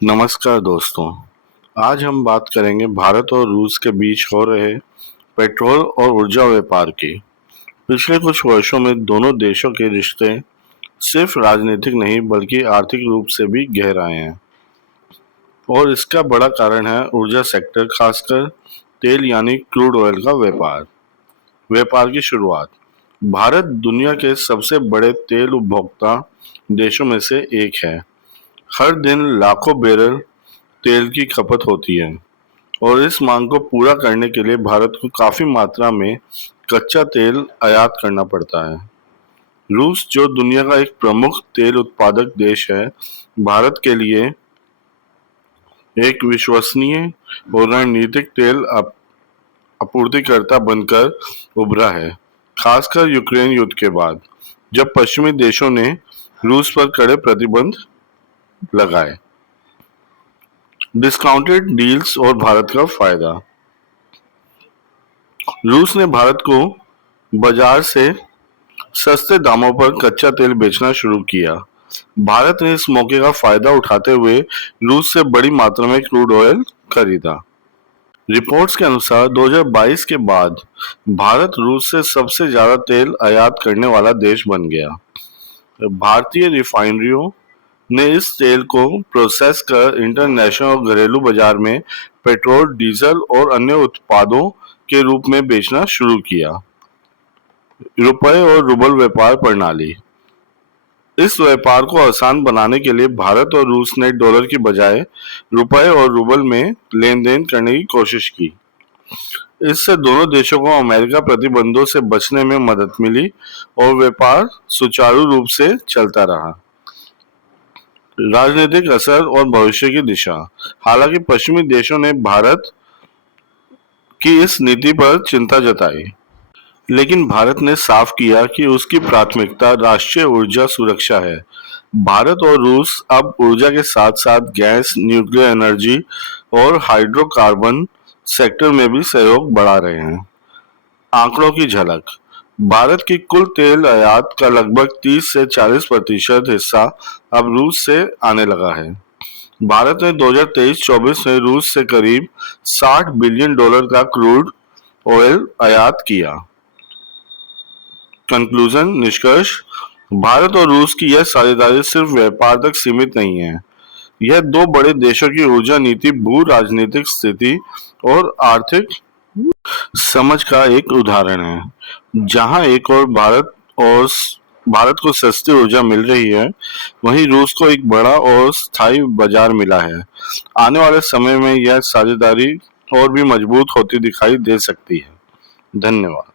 नमस्कार दोस्तों। आज हम बात करेंगे भारत और रूस के बीच हो रहे पेट्रोल और ऊर्जा व्यापार की। पिछले कुछ वर्षों में दोनों देशों के रिश्ते सिर्फ राजनीतिक नहीं बल्कि आर्थिक रूप से भी गहराए हैं और इसका बड़ा कारण है ऊर्जा सेक्टर, खासकर तेल यानी क्रूड ऑयल का व्यापार। व्यापार की शुरुआत। भारत दुनिया के सबसे बड़े तेल उपभोक्ता देशों में से एक है। हर दिन लाखों बैरल तेल की खपत होती है और इस मांग को पूरा करने के लिए भारत को काफी मात्रा में कच्चा तेल आयात करना पड़ता है। रूस, जो दुनिया का एक प्रमुख तेल उत्पादक देश है, भारत के लिए एक विश्वसनीय और रणनीतिक तेल आपूर्तिकर्ता बनकर उभरा है, खासकर यूक्रेन युद्ध के बाद, जब पश्चिमी देशों ने रूस पर कड़े प्रतिबंध लगाए। डिस्काउंटेड डील्स और भारत का फायदा। रूस ने भारत को बाजार से सस्ते दामों पर कच्चा तेल बेचना शुरू किया। भारत ने इस मौके का फायदा उठाते हुए रूस से बड़ी मात्रा में क्रूड ऑयल खरीदा। रिपोर्ट्स के अनुसार 2022 के बाद भारत रूस से सबसे ज्यादा तेल आयात करने वाला देश बन गया। भारतीय रिफाइनरियों ने इस तेल को प्रोसेस कर इंटरनेशनल और घरेलू बाजार में पेट्रोल, डीजल और अन्य उत्पादों के रूप में बेचना शुरू किया। रुपए और रूबल व्यापार प्रणाली। इस व्यापार को आसान बनाने के लिए भारत और रूस ने डॉलर की बजाय रुपए और रूबल में लेन देन करने की कोशिश की। इससे दोनों देशों को अमेरिका प्रतिबंधों से बचने में मदद मिली और व्यापार सुचारू रूप से चलता रहा। राजनीतिक असर और भविष्य की दिशा। हालांकि पश्चिमी देशों ने भारत की इस नीति पर चिंता जताई, लेकिन भारत ने साफ किया कि उसकी प्राथमिकता राष्ट्रीय ऊर्जा सुरक्षा है। भारत और रूस अब ऊर्जा के साथ साथ गैस, न्यूक्लियर एनर्जी और हाइड्रोकार्बन सेक्टर में भी सहयोग बढ़ा रहे हैं। आंकड़ों की झलक। भारत की कुल तेल आयात का लगभग 30 से 40% हिस्सा अब रूस से आने लगा है। भारत ने 2023-24 में रूस से करीब $60 बिलियन का क्रूड ऑयल आयात किया। कंक्लूजन, निष्कर्ष। भारत और रूस की यह साझेदारी सिर्फ व्यापार तक सीमित नहीं है। यह दो बड़े देशों की ऊर्जा नीति, भू राजनीतिक स्थिति और आर्थिक समझ का एक उदाहरण है। जहां एक और भारत को सस्ती ऊर्जा मिल रही है, वहीं रूस को एक बड़ा और स्थायी बाजार मिला है। आने वाले समय में यह साझेदारी और भी मजबूत होती दिखाई दे सकती है। धन्यवाद।